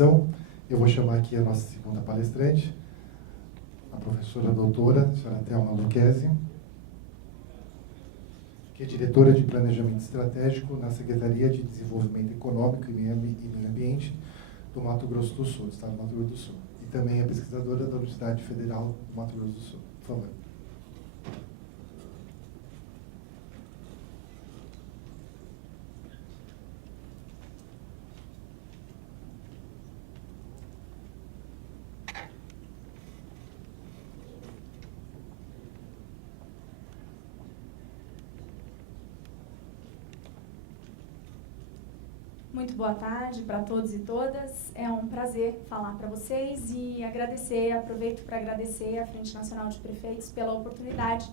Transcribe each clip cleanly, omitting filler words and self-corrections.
Eu vou chamar aqui a nossa segunda palestrante, a professora doutora, a senhora Thelma Lucchesi, que é diretora de Planejamento Estratégico na Secretaria de Desenvolvimento Econômico e Meio Ambiente do Mato Grosso do Sul, do Estado do Mato Grosso do Sul. E também é pesquisadora da Universidade Federal do Mato Grosso do Sul. Por favor. Muito boa tarde para todos e todas. É um prazer falar para vocês e aproveito para agradecer à Frente Nacional de Prefeitos pela oportunidade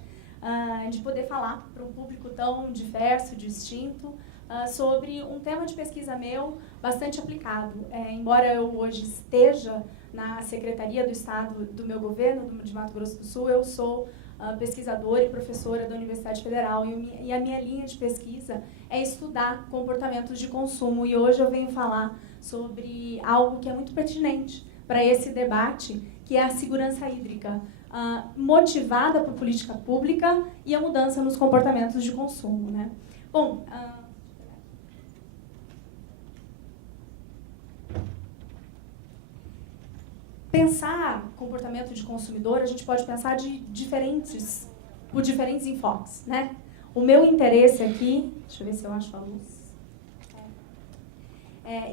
de poder falar para um público tão diverso, distinto, sobre um tema de pesquisa meu bastante aplicado. Embora eu hoje esteja na Secretaria do Estado do meu governo, de Mato Grosso do Sul, eu sou pesquisadora e professora da Universidade Federal e a minha linha de pesquisa é estudar comportamentos de consumo, e hoje eu venho falar sobre algo que é muito pertinente para esse debate, que é a segurança hídrica, motivada por política pública e a mudança nos comportamentos de consumo, né? Bom, pensar comportamento de consumidor, a gente pode pensar por diferentes enfoques, né? O meu interesse aqui, deixa eu ver se eu acho a luz.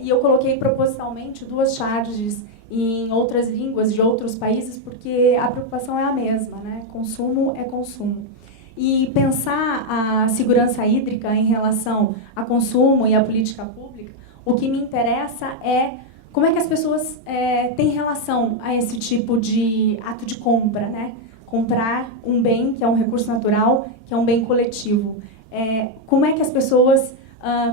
E eu coloquei propositalmente duas charges em outras línguas de outros países, porque a preocupação é a mesma, né? Consumo é consumo. E pensar a segurança hídrica em relação a consumo e a política pública, o que me interessa é como é que as pessoas têm relação a esse tipo de ato de compra, né? Comprar um bem, que é um recurso natural, que é um bem coletivo. Como é que as pessoas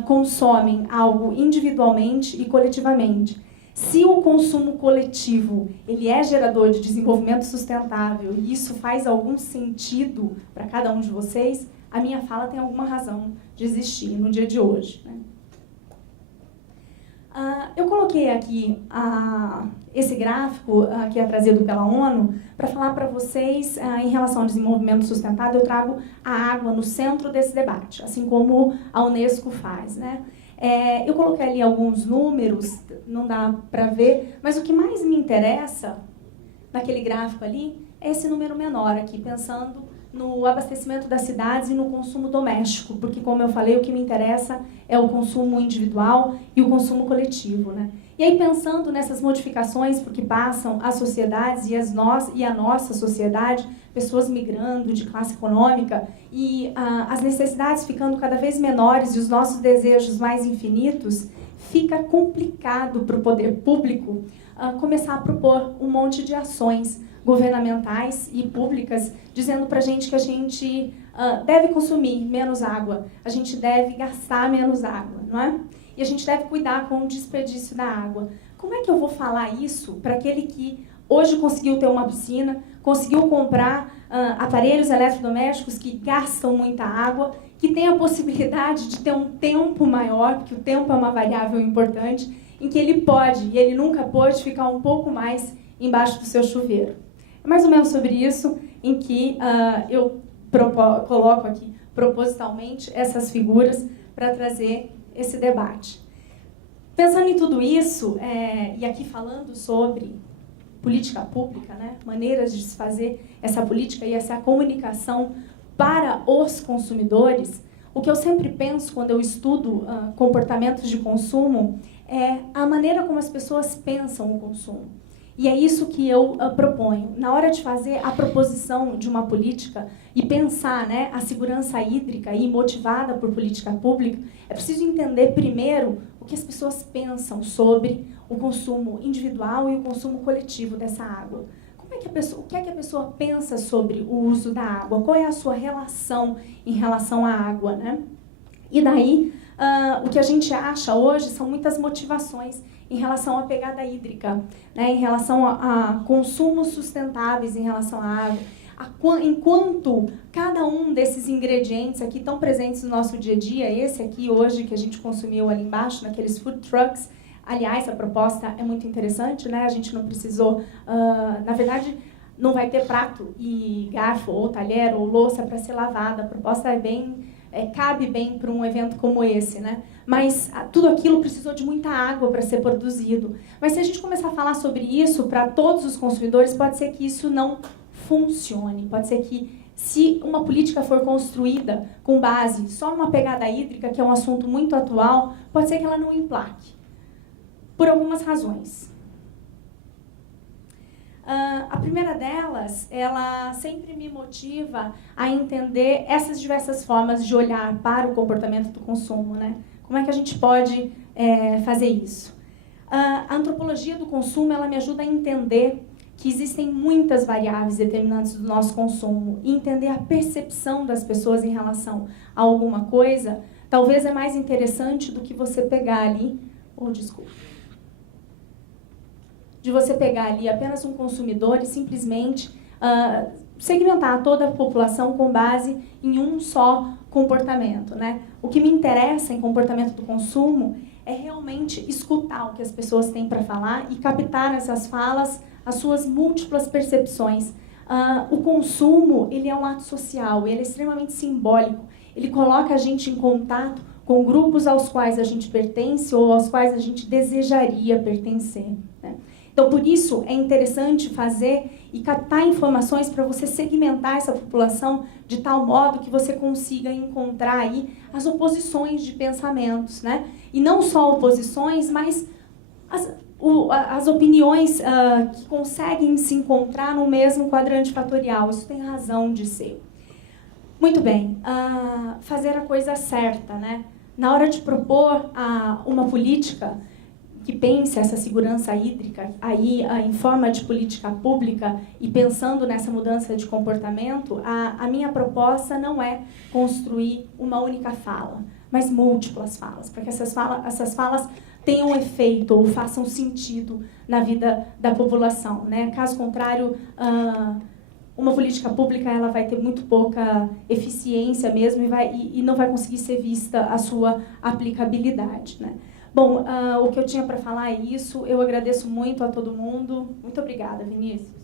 consomem algo individualmente e coletivamente? Se o consumo coletivo ele é gerador de desenvolvimento sustentável e isso faz algum sentido para cada um de vocês, a minha fala tem alguma razão de existir no dia de hoje, né? Eu coloquei aqui esse gráfico que é trazido pela ONU para falar para vocês, em relação ao desenvolvimento sustentável, eu trago a água no centro desse debate, assim como a Unesco faz, né? Eu coloquei ali alguns números, não dá para ver, mas o que mais me interessa naquele gráfico ali é esse número menor aqui, pensando no abastecimento das cidades e no consumo doméstico, porque, como eu falei, o que me interessa é o consumo individual e o consumo coletivo, né? E aí, pensando nessas modificações por que passam as sociedades e a nossa sociedade, pessoas migrando de classe econômica e as necessidades ficando cada vez menores e os nossos desejos mais infinitos, fica complicado para o poder público começar a propor um monte de ações governamentais e públicas, dizendo para a gente que a gente deve consumir menos água, a gente deve gastar menos água, não é? E a gente deve cuidar com o desperdício da água. Como é que eu vou falar isso para aquele que hoje conseguiu ter uma piscina, conseguiu comprar aparelhos eletrodomésticos que gastam muita água, que tem a possibilidade de ter um tempo maior, porque o tempo é uma variável importante, em que ele pode, e ele nunca pôde, ficar um pouco mais embaixo do seu chuveiro? É mais ou menos sobre isso em que eu coloco aqui propositalmente essas figuras para trazer esse debate. Pensando em tudo isso, e aqui falando sobre política pública, né, maneiras de se fazer essa política e essa comunicação para os consumidores, o que eu sempre penso quando eu estudo comportamentos de consumo é a maneira como as pessoas pensam o consumo. E é isso que eu proponho. Na hora de fazer a proposição de uma política e pensar, né, a segurança hídrica e motivada por política pública, é preciso entender primeiro o que as pessoas pensam sobre o consumo individual e o consumo coletivo dessa água. O que é que a pessoa pensa sobre o uso da água? Qual é a sua relação em relação à água, né? E daí, o que a gente acha hoje são muitas motivações em relação à pegada hídrica, né, em relação a consumos sustentáveis em relação à água, enquanto cada um desses ingredientes aqui estão presentes no nosso dia a dia, esse aqui hoje que a gente consumiu ali embaixo, naqueles food trucks, Aliás, a proposta é muito interessante, né? A gente não precisou, na verdade, não vai ter prato e garfo, ou talher, ou louça para ser lavada. A proposta cabe bem para um evento como esse, né? Mas tudo aquilo precisou de muita água para ser produzido. Mas se a gente começar a falar sobre isso para todos os consumidores, pode ser que isso não funcione. Pode ser que, se uma política for construída com base só numa pegada hídrica, que é um assunto muito atual, pode ser que ela não emplaque. Por algumas razões. A primeira delas, ela sempre me motiva a entender essas diversas formas de olhar para o comportamento do consumo, né? Como é que a gente pode fazer isso? A antropologia do consumo, ela me ajuda a entender que existem muitas variáveis determinantes do nosso consumo, e entender a percepção das pessoas em relação a alguma coisa, talvez é mais interessante do que você pegar ali, de você pegar ali apenas um consumidor e simplesmente segmentar toda a população com base em um só comportamento, né? O que me interessa em comportamento do consumo é realmente escutar o que as pessoas têm para falar e captar nessas falas as suas múltiplas percepções. O consumo, ele é um ato social, ele é extremamente simbólico, ele coloca a gente em contato com grupos aos quais a gente pertence ou aos quais a gente desejaria pertencer, né? Então, por isso, é interessante fazer e captar informações para você segmentar essa população de tal modo que você consiga encontrar aí as oposições de pensamentos, né? E não só oposições, mas as opiniões que conseguem se encontrar no mesmo quadrante fatorial. Isso tem razão de ser. Muito bem, fazer a coisa certa, né? Na hora de propor uma política que pense essa segurança hídrica aí em forma de política pública e pensando nessa mudança de comportamento, a minha proposta não é construir uma única fala, mas múltiplas falas, para que essas falas tenham efeito ou façam sentido na vida da população, né? Caso contrário, uma política pública ela vai ter muito pouca eficiência mesmo e não vai conseguir ser vista a sua aplicabilidade, né? Bom, o que eu tinha para falar é isso. Eu agradeço muito a todo mundo. Muito obrigada, Vinícius.